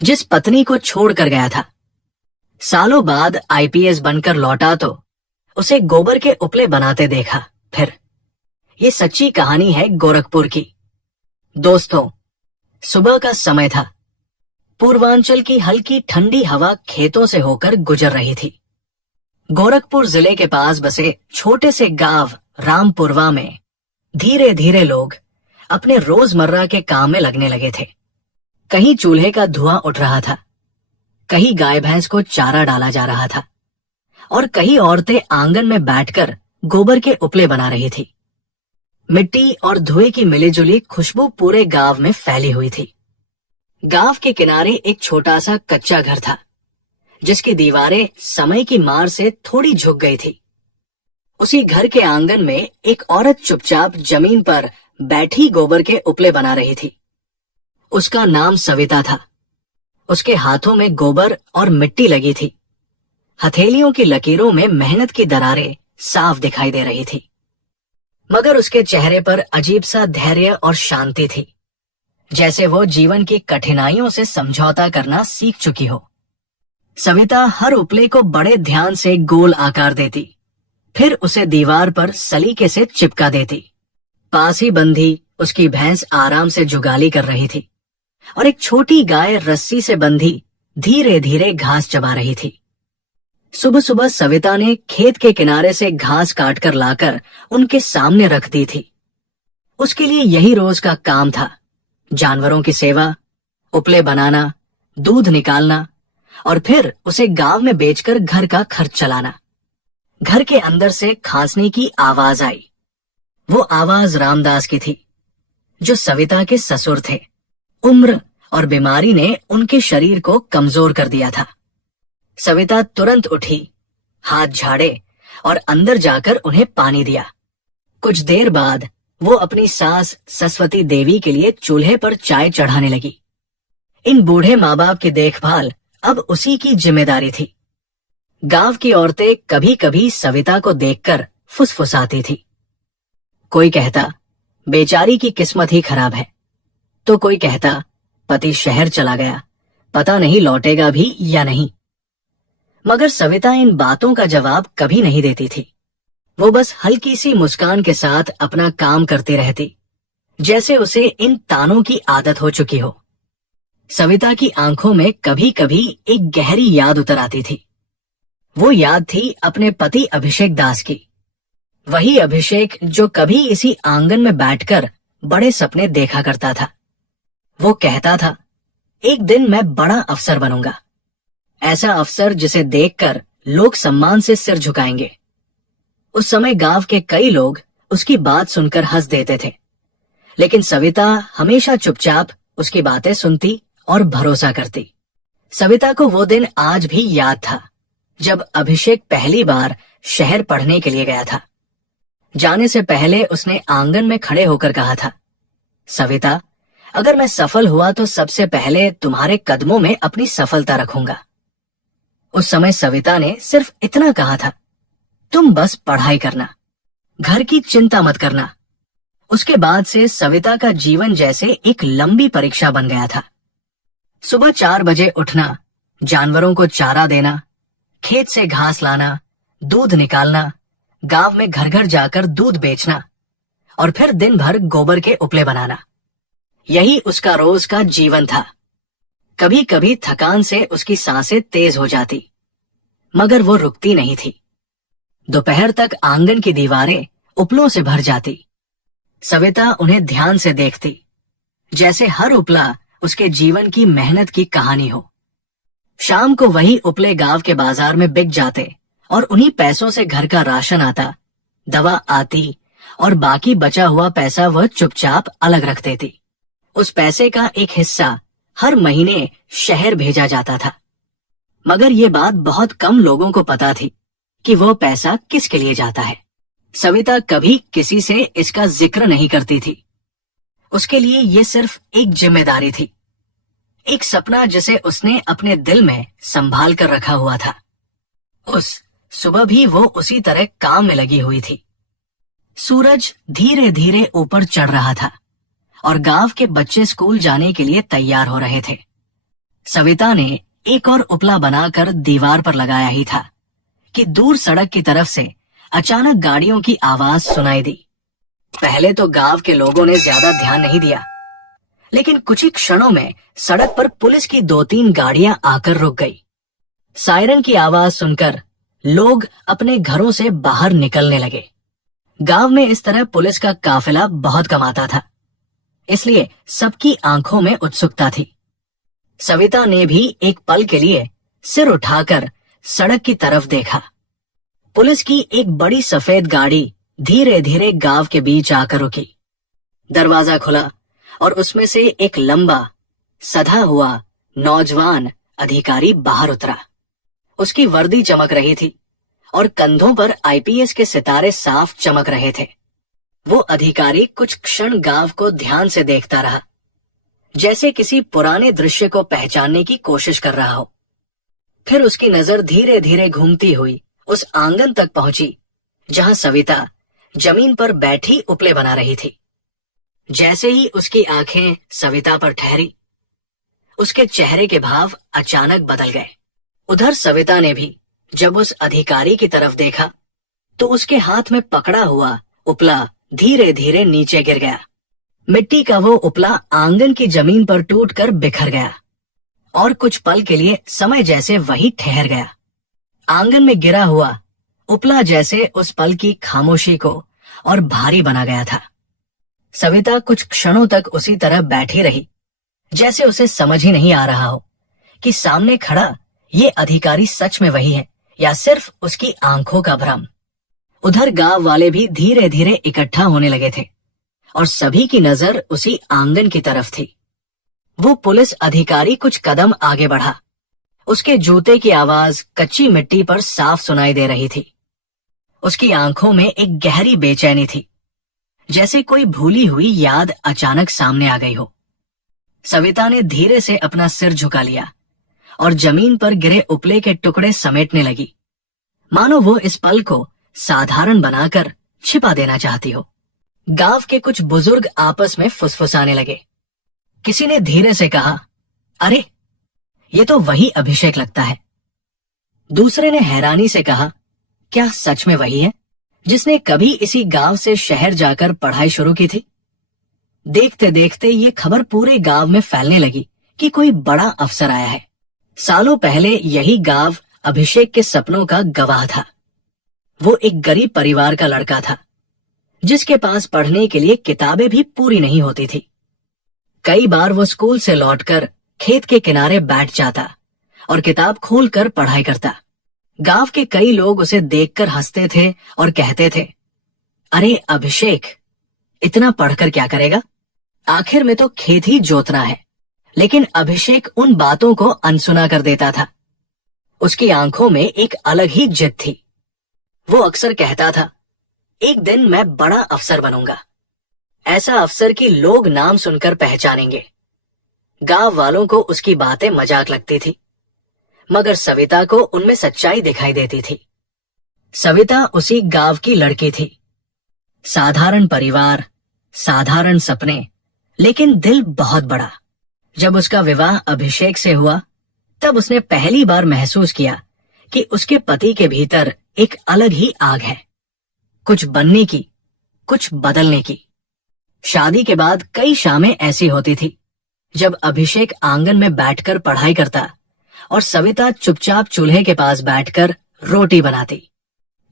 जिस पत्नी को छोड़कर गया था। सालों बाद आईपीएस बनकर लौटा तो उसे गोबर के उपले बनाते देखा। फिर ये सच्ची कहानी है गोरखपुर की। दोस्तों, सुबह का समय था। पूर्वांचल की हल्की ठंडी हवा खेतों से होकर गुजर रही थी। गोरखपुर जिले के पास बसे छोटे से गांव रामपुरवा में धीरे धीरे लोग अपने रोजमर्रा के काम में लगने लगे थे। कहीं चूल्हे का धुआं उठ रहा था, कहीं गाय भैंस को चारा डाला जा रहा था और कहीं औरतें आंगन में बैठकर गोबर के उपले बना रही थी। मिट्टी और धुएं की मिलीजुली खुशबू पूरे गांव में फैली हुई थी। गांव के किनारे एक छोटा सा कच्चा घर था, जिसकी दीवारें समय की मार से थोड़ी झुक गई थी। उसी घर के आंगन में एक औरत चुपचाप जमीन पर बैठी गोबर के उपले बना रही थी। उसका नाम सविता था। उसके हाथों में गोबर और मिट्टी लगी थी। हथेलियों की लकीरों में मेहनत की दरारें साफ दिखाई दे रही थी, मगर उसके चेहरे पर अजीब सा धैर्य और शांति थी, जैसे वो जीवन की कठिनाइयों से समझौता करना सीख चुकी हो। सविता हर उपले को बड़े ध्यान से गोल आकार देती, फिर उसे दीवार पर सलीके से चिपका देती। पास ही बंधी उसकी भैंस आराम से जुगाली कर रही थी और एक छोटी गाय रस्सी से बंधी धीरे धीरे घास चबा रही थी। सुबह सुबह सविता ने खेत के किनारे से घास काटकर लाकर उनके सामने रख दी थी। उसके लिए यही रोज का काम था, जानवरों की सेवा, उपले बनाना, दूध निकालना और फिर उसे गांव में बेचकर घर का खर्च चलाना। घर के अंदर से खांसने की आवाज आई। वो आवाज रामदास की थी, जो सविता के ससुर थे। उम्र और बीमारी ने उनके शरीर को कमजोर कर दिया था। सविता तुरंत उठी, हाथ झाड़े और अंदर जाकर उन्हें पानी दिया। कुछ देर बाद वो अपनी सास सरस्वती देवी के लिए चूल्हे पर चाय चढ़ाने लगी। इन बूढ़े माँ बाप की देखभाल अब उसी की जिम्मेदारी थी। गांव की औरतें कभी कभी सविता को देखकर फुसफुसाती थी। कोई कहता बेचारी की किस्मत ही खराब है, तो कोई कहता पति शहर चला गया, पता नहीं लौटेगा भी या नहीं। मगर सविता इन बातों का जवाब कभी नहीं देती थी। वो बस हल्की सी मुस्कान के साथ अपना काम करती रहती, जैसे उसे इन तानों की आदत हो चुकी हो। सविता की आंखों में कभी कभी एक गहरी याद उतर आती थी। वो याद थी अपने पति अभिषेक दास की। वही अभिषेक जो कभी इसी आंगन में बैठकर बड़े सपने देखा करता था। वो कहता था, एक दिन मैं बड़ा अफसर बनूंगा, ऐसा अफसर जिसे देखकर लोग सम्मान से सिर झुकाएंगे। उस समय गांव के कई लोग उसकी बात सुनकर हंस देते थे, लेकिन सविता हमेशा चुपचाप उसकी बातें सुनती और भरोसा करती। सविता को वो दिन आज भी याद था, जब अभिषेक पहली बार शहर पढ़ने के लिए गया था। जाने से पहले उसने आंगन में खड़े होकर कहा था, सविता, अगर मैं सफल हुआ तो सबसे पहले तुम्हारे कदमों में अपनी सफलता रखूंगा। उस समय सविता ने सिर्फ इतना कहा था, तुम बस पढ़ाई करना, घर की चिंता मत करना। उसके बाद से सविता का जीवन जैसे एक लंबी परीक्षा बन गया था। सुबह 4 बजे उठना, जानवरों को चारा देना, खेत से घास लाना, दूध निकालना, गांव में घर घर जाकर दूध बेचना और फिर दिन भर गोबर के उपले बनाना। यही उसका रोज का जीवन था। कभी कभी थकान से उसकी सांसें तेज हो जाती, मगर वो रुकती नहीं थी। दोपहर तक आंगन की दीवारें उपलों से भर जाती। सविता उन्हें ध्यान से देखती, जैसे हर उपला उसके जीवन की मेहनत की कहानी हो। शाम को वही उपले गांव के बाजार में बिक जाते और उन्हीं पैसों से घर का राशन आता, दवा आती और बाकी बचा हुआ पैसा वह चुपचाप अलग रख देती। उस पैसे का एक हिस्सा हर महीने शहर भेजा जाता था, मगर ये बात बहुत कम लोगों को पता थी कि वो पैसा किसके लिए जाता है। सविता कभी किसी से इसका जिक्र नहीं करती थी। उसके लिए ये सिर्फ एक जिम्मेदारी थी, एक सपना जिसे उसने अपने दिल में संभाल कर रखा हुआ था। उस सुबह भी वो उसी तरह काम में लगी हुई थी। सूरज धीरे धीरे ऊपर चढ़ रहा था और गांव के बच्चे स्कूल जाने के लिए तैयार हो रहे थे। सविता ने एक और उपला बनाकर दीवार पर लगाया ही था कि दूर सड़क की तरफ से अचानक गाड़ियों की आवाज सुनाई दी। पहले तो गांव के लोगों ने ज्यादा ध्यान नहीं दिया, लेकिन कुछ ही क्षणों में सड़क पर पुलिस की 2-3 गाड़ियां आकर रुक गई। सायरन की आवाज सुनकर लोग अपने घरों से बाहर निकलने लगे। गांव में इस तरह पुलिस का काफिला बहुत कम आता था, इसलिए सबकी आंखों में उत्सुकता थी। सविता ने भी एक पल के लिए सिर उठाकर सड़क की तरफ देखा। पुलिस की एक बड़ी सफेद गाड़ी धीरे धीरे गांव के बीच आकर रुकी। दरवाजा खुला और उसमें से एक लंबा सधा हुआ नौजवान अधिकारी बाहर उतरा। उसकी वर्दी चमक रही थी और कंधों पर आईपीएस के सितारे साफ चमक रहे थे। वो अधिकारी कुछ क्षण गांव को ध्यान से देखता रहा, जैसे किसी पुराने दृश्य को पहचानने की कोशिश कर रहा हो। फिर उसकी नजर धीरे धीरे घूमती हुई उस आंगन तक पहुंची जहां सविता जमीन पर बैठी उपले बना रही थी। जैसे ही उसकी आंखें सविता पर ठहरी, उसके चेहरे के भाव अचानक बदल गए। उधर सविता ने भी जब उस अधिकारी की तरफ देखा तो उसके हाथ में पकड़ा हुआ उपला धीरे धीरे नीचे गिर गया। मिट्टी का वो उपला आंगन की जमीन पर टूटकर बिखर गया और कुछ पल के लिए समय जैसे वही ठहर गया। आंगन में गिरा हुआ उपला जैसे उस पल की खामोशी को और भारी बना गया था। सविता कुछ क्षणों तक उसी तरह बैठी रही, जैसे उसे समझ ही नहीं आ रहा हो कि सामने खड़ा ये अधिकारी सच में वही है या सिर्फ उसकी आंखों का भ्रम। उधर गांव वाले भी धीरे धीरे इकट्ठा होने लगे थे और सभी की नजर उसी आंगन की तरफ थी। वो पुलिस अधिकारी कुछ कदम आगे बढ़ा। उसके जूते की आवाज कच्ची मिट्टी पर साफ सुनाई दे रही थी। उसकी आंखों में एक गहरी बेचैनी थी, जैसे कोई भूली हुई याद अचानक सामने आ गई हो। सविता ने धीरे से अपना सिर झुका लिया और जमीन पर गिरे उपले के टुकड़े समेटने लगी, मानो वो इस पल को साधारण बनाकर छिपा देना चाहती हो। गांव के कुछ बुजुर्ग आपस में फुसफुसाने लगे। किसी ने धीरे से कहा, अरे ये तो वही अभिषेक लगता है। दूसरे ने हैरानी से कहा, क्या सच में वही है जिसने कभी इसी गांव से शहर जाकर पढ़ाई शुरू की थी? देखते देखते ये खबर पूरे गांव में फैलने लगी कि कोई बड़ा अफसर आया है। सालों पहले यही गांव अभिषेक के सपनों का गवाह था। वो एक गरीब परिवार का लड़का था, जिसके पास पढ़ने के लिए किताबें भी पूरी नहीं होती थी। कई बार वो स्कूल से लौटकर खेत के किनारे बैठ जाता और किताब खोलकर पढ़ाई करता। गांव के कई लोग उसे देखकर हंसते थे और कहते थे, अरे अभिषेक, इतना पढ़कर क्या करेगा? आखिर में तो खेत ही जोतना है। लेकिन अभिषेक उन बातों को अनसुना कर देता था। उसकी आंखों में एक अलग ही जिद थी। वो अक्सर कहता था, एक दिन मैं बड़ा अफसर बनूंगा, ऐसा अफसर कि लोग नाम सुनकर पहचानेंगे। गांव वालों को उसकी बातें मजाक लगती थी, मगर सविता को उनमें सच्चाई दिखाई देती थी। सविता उसी गांव की लड़की थी। साधारण परिवार, साधारण सपने, लेकिन दिल बहुत बड़ा। जब उसका विवाह अभिषेक से हुआ, तब उसने पहली बार महसूस किया कि उसके पति के भीतर एक अलग ही आग है, कुछ बनने की, कुछ बदलने की। शादी के बाद कई शामें ऐसी होती थी जब अभिषेक आंगन में बैठकर पढ़ाई करता और सविता चुपचाप चूल्हे के पास बैठकर रोटी बनाती।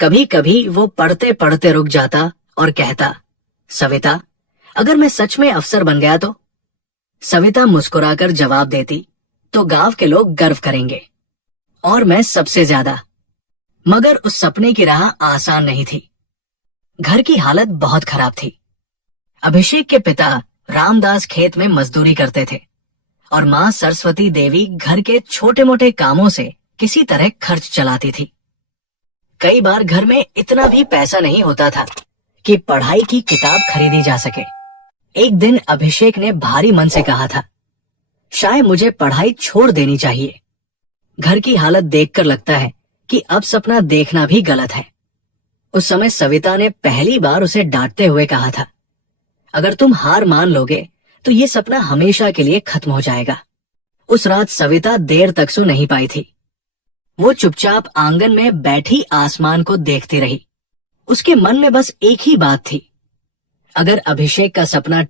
कभी कभी वो पढ़ते पढ़ते रुक जाता और कहता, सविता, अगर मैं सच में अफसर बन गया तो? सविता मुस्कुराकर जवाब देती, तो गांव के लोग गर्व करेंगे, और मैं सबसे ज्यादा। मगर उस सपने की राह आसान नहीं थी। घर की हालत बहुत खराब थी। अभिषेक के पिता रामदास खेत में मजदूरी करते थे और मां सरस्वती देवी घर के छोटे मोटे कामों से किसी तरह खर्च चलाती थी। कई बार घर में इतना भी पैसा नहीं होता था कि पढ़ाई की किताब खरीदी जा सके। एक दिन अभिषेक ने भारी मन से कहा था, शायद मुझे पढ़ाई छोड़ देनी चाहिए। घर की हालत देखकर लगता है कि अब सपना देखना भी गलत है। उस समय सविता ने पहली बार उसे डांटते हुए कहा था, अगर तुम हार मान लोगे तो ये सपना हमेशा के लिए खत्म हो जाएगा। उस रात सविता देर तक सो नहीं पाई थी। वो चुपचाप आंगन में बैठी आसमान को देखती रही। उसके मन में बस एक ही बात थी, अगर अभिषेक का सपना